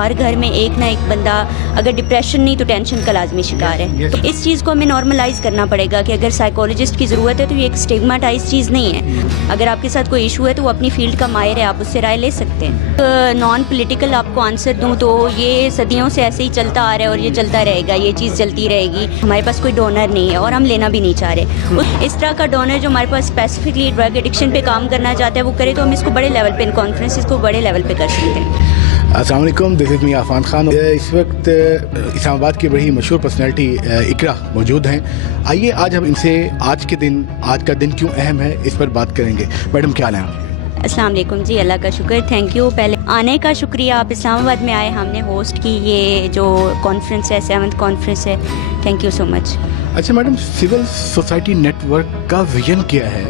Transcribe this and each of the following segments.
ہر گھر میں ایک نہ ایک بندہ اگر ڈپریشن نہیں تو ٹینشن کا لازمی شکار ہے. اس چیز کو ہمیں نارملائز کرنا پڑے گا کہ اگر سائیکولوجسٹ کی ضرورت ہے تو یہ ایک اسٹگماٹائز چیز نہیں ہے. اگر آپ کے ساتھ کوئی ایشو ہے تو وہ اپنی فیلڈ کا ماہر ہے, آپ اس سے رائے لے سکتے ہیں. نان پولیٹیکل آپ کو آنسر دوں تو یہ صدیوں سے ایسے ہی چلتا آ رہا ہے اور یہ چلتا رہے گا, یہ چیز چلتی رہے گی. ہمارے پاس کوئی ڈونر نہیں ہے اور ہم لینا بھی نہیں چاہ رہے. اس طرح کا ڈونر جو ہمارے پاس اسپیسیفکلی ڈرگ ایڈکشن پہ کام کرنا چاہتا ہے وہ کرے تو ہم اس کو بڑے لیول پہ ان کانفرنسز کو بڑے لیول پہ کر سکتے ہیں. السلام علیکم, دس از می عفان خان. اس وقت اسلام آباد کی بڑی مشہور پرسنالٹی اقرا موجود ہیں. آئیے آج ہم ان سے آج کا دن کیوں اہم ہے اس پر بات کریں گے. میڈم کیا حال ہیں آپ؟ السلام علیکم جی, اللہ کا شکر, تھینک یو. پہلے آنے کا شکریہ, آپ اسلام آباد میں آئے, ہم نے ہوسٹ کی یہ جو کانفرنس ہے 7th کانفرنس ہے, تھینک یو سو مچ. اچھا madam, civil society network کا ویژن کیا ہے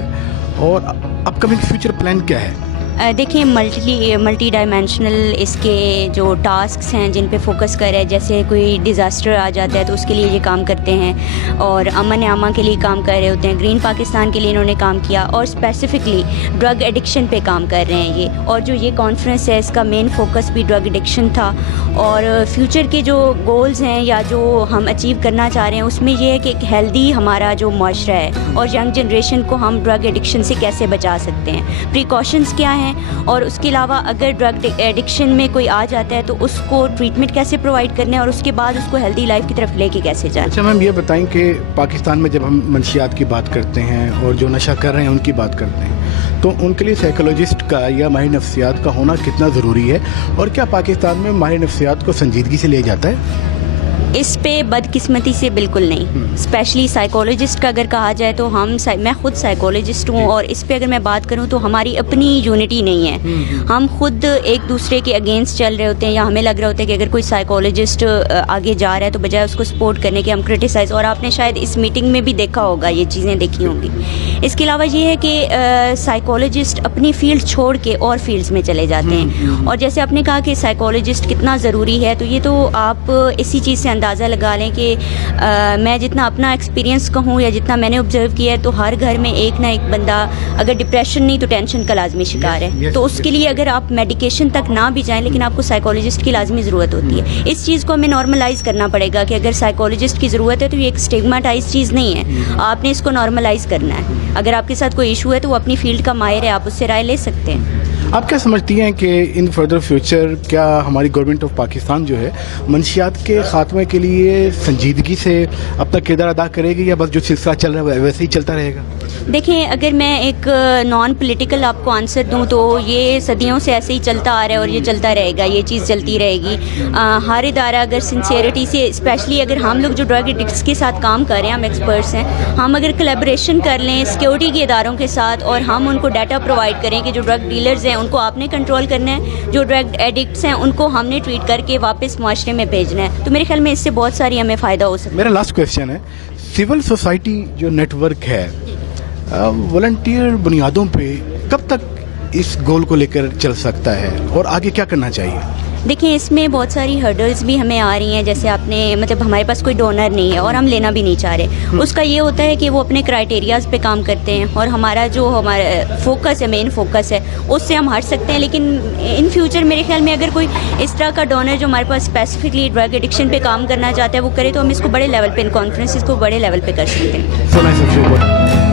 اور اپ کمنگ فیوچر پلان کیا ہے؟ دیکھیں ملٹی ڈائمینشنل اس کے جو ٹاسکس ہیں جن پہ فوکس کر رہے ہیں, جیسے کوئی ڈیزاسٹر آ جاتا ہے تو اس کے لیے یہ کام کرتے ہیں, اور امن عامہ کے لیے کام کر رہے ہوتے ہیں. گرین پاکستان کے لیے انہوں نے کام کیا, اور اسپیسیفکلی ڈرگ ایڈکشن پہ کام کر رہے ہیں یہ. اور جو یہ کانفرنس ہے اس کا مین فوکس بھی ڈرگ ایڈکشن تھا, اور فیوچر کے جو گولز ہیں یا جو ہم اچیو کرنا چاہ رہے ہیں اس میں یہ ہے کہ ایک ہیلدی ہمارا جو معاشرہ ہے اور ینگ جنریشن کو ہم ڈرگ ایڈکشن سے کیسے بچا سکتے ہیں, پریکاشنز کیا ہیں, اور اس کے علاوہ اگر ڈرگ ایڈکشن میں کوئی آ جاتا ہے تو اس کو ٹریٹمنٹ کیسے پرووائڈ کرنا ہے, اور اس کے بعد اس کو ہیلدی لائف کی طرف لے کے کیسے جانا. اچھا میم, یہ بتائیں کہ پاکستان میں جب ہم منشیات کی بات کرتے ہیں اور جو نشہ کر رہے ہیں ان کی بات کرتے ہیں تو ان کے لیے سائیکولوجسٹ کا یا ماہر نفسیات کا ہونا کتنا ضروری ہے, اور کیا پاکستان میں ماہر نفسیات کو سنجیدگی سے لیا جاتا ہے؟ اس پہ بدقسمتی سے بالکل نہیں. اسپیشلی سائیکولوجسٹ کا اگر کہا جائے تو میں خود سائیکولوجسٹ ہوں, اور اس پہ اگر میں بات کروں تو ہماری اپنی یونٹی نہیں ہے. ہم خود ایک دوسرے کے اگینسٹ چل رہے ہوتے ہیں, یا ہمیں لگ رہا ہوتا ہے کہ اگر کوئی سائیکولوجسٹ آگے جا رہا ہے تو بجائے اس کو سپورٹ کرنے کے ہم کرٹیسائز. اور آپ نے شاید اس میٹنگ میں بھی دیکھا ہوگا, یہ چیزیں دیکھی ہوں گی. اس کے علاوہ یہ ہے کہ سائیکولوجسٹ اپنی فیلڈ چھوڑ کے اور فیلڈز میں چلے جاتے ہیں. اور جیسے آپ نے کہا کہ سائیکولوجسٹ کتنا ضروری ہے, تو یہ تو آپ اسی چیز سے اندازہ لگا لیں کہ میں جتنا اپنا ایکسپیرینس کہوں یا جتنا میں نے آبزرو کیا ہے تو ہر گھر میں ایک نہ ایک بندہ اگر ڈپریشن نہیں تو ٹینشن کا لازمی شکار ہے. تو اس کے لیے اگر آپ میڈیکیشن تک نہ بھی جائیں لیکن آپ کو سائیکولوجسٹ کی لازمی ضرورت ہوتی ہے. اس چیز کو ہمیں نارملائز کرنا پڑے گا کہ اگر سائیکولوجسٹ کی ضرورت ہے تو یہ ایک اسٹگماٹائز چیز نہیں ہے, آپ نے اس کو نارملائز کرنا ہے. اگر آپ کے ساتھ کوئی ایشو ہے تو وہ اپنی فیلڈ کا ماہر ہے, آپ اس سے رائے لے سکتے ہیں. آپ کیا سمجھتی ہیں کہ ان فردر فیوچر کیا ہماری گورنمنٹ آف پاکستان جو ہے منشیات کے خاتمے کے لیے سنجیدگی سے اپنا کردار ادا کرے گی, یا بس جو سلسلہ چل رہا ہے ویسے ہی چلتا رہے گا؟ دیکھیں, اگر میں ایک نان پولیٹیکل آپ کو آنسر دوں تو یہ صدیوں سے ایسے ہی چلتا آ رہا ہے اور یہ چلتا رہے گا, یہ چیز چلتی رہے گی. ہر ادارہ اگر سنسیئرٹی سے, اسپیشلی اگر ہم لوگ جو ڈرگ ایڈکٹس کے ساتھ کام کر رہے ہیں, ہم ایکسپرٹس ہیں, ہم اگر کولیبریشن کر لیں سیکورٹی کے اداروں کے ساتھ اور ہم ان کو ڈیٹا پرووائڈ کریں کہ جو ڈرگ ڈیلرز ہیں ان کو آپ نے کنٹرول کرنا ہے, جو ڈرگ ایڈکٹس ہیں ان کو ہم نے ٹریٹ کر کے واپس معاشرے میں بھیجنا ہے, تو میرے خیال میں اس سے بہت ساری ہمیں فائدہ ہو سکتا ہے. میرا لاسٹ کویشچن ہے, سول سوسائٹی جو نیٹ ورک ہے والنٹیئر بنیادوں پہ کب تک اس گول کو لے کر چل سکتا ہے, اور آگے کیا کرنا چاہیے؟ دیکھیں, اس میں بہت ساری ہرڈلز بھی ہمیں آ رہی ہیں. جیسے آپ نے ہمارے پاس کوئی ڈونر نہیں ہے اور ہم لینا بھی نہیں چاہ رہے. اس کا یہ ہوتا ہے کہ وہ اپنے کرائٹیریاز پہ کام کرتے ہیں, اور ہمارا فوکس ہے, مین فوکس ہے, اس سے ہم ہٹ سکتے ہیں. لیکن ان فیوچر میرے خیال میں اگر کوئی اس طرح کا ڈونر جو ہمارے پاس اسپیسیفکلی ڈرگ ایڈکشن پہ کام کرنا چاہتا ہے وہ کرے تو ہم اس کو بڑے لیول پہ ان کانفرنسز کو بڑے لیول پہ کر سکتے ہیں.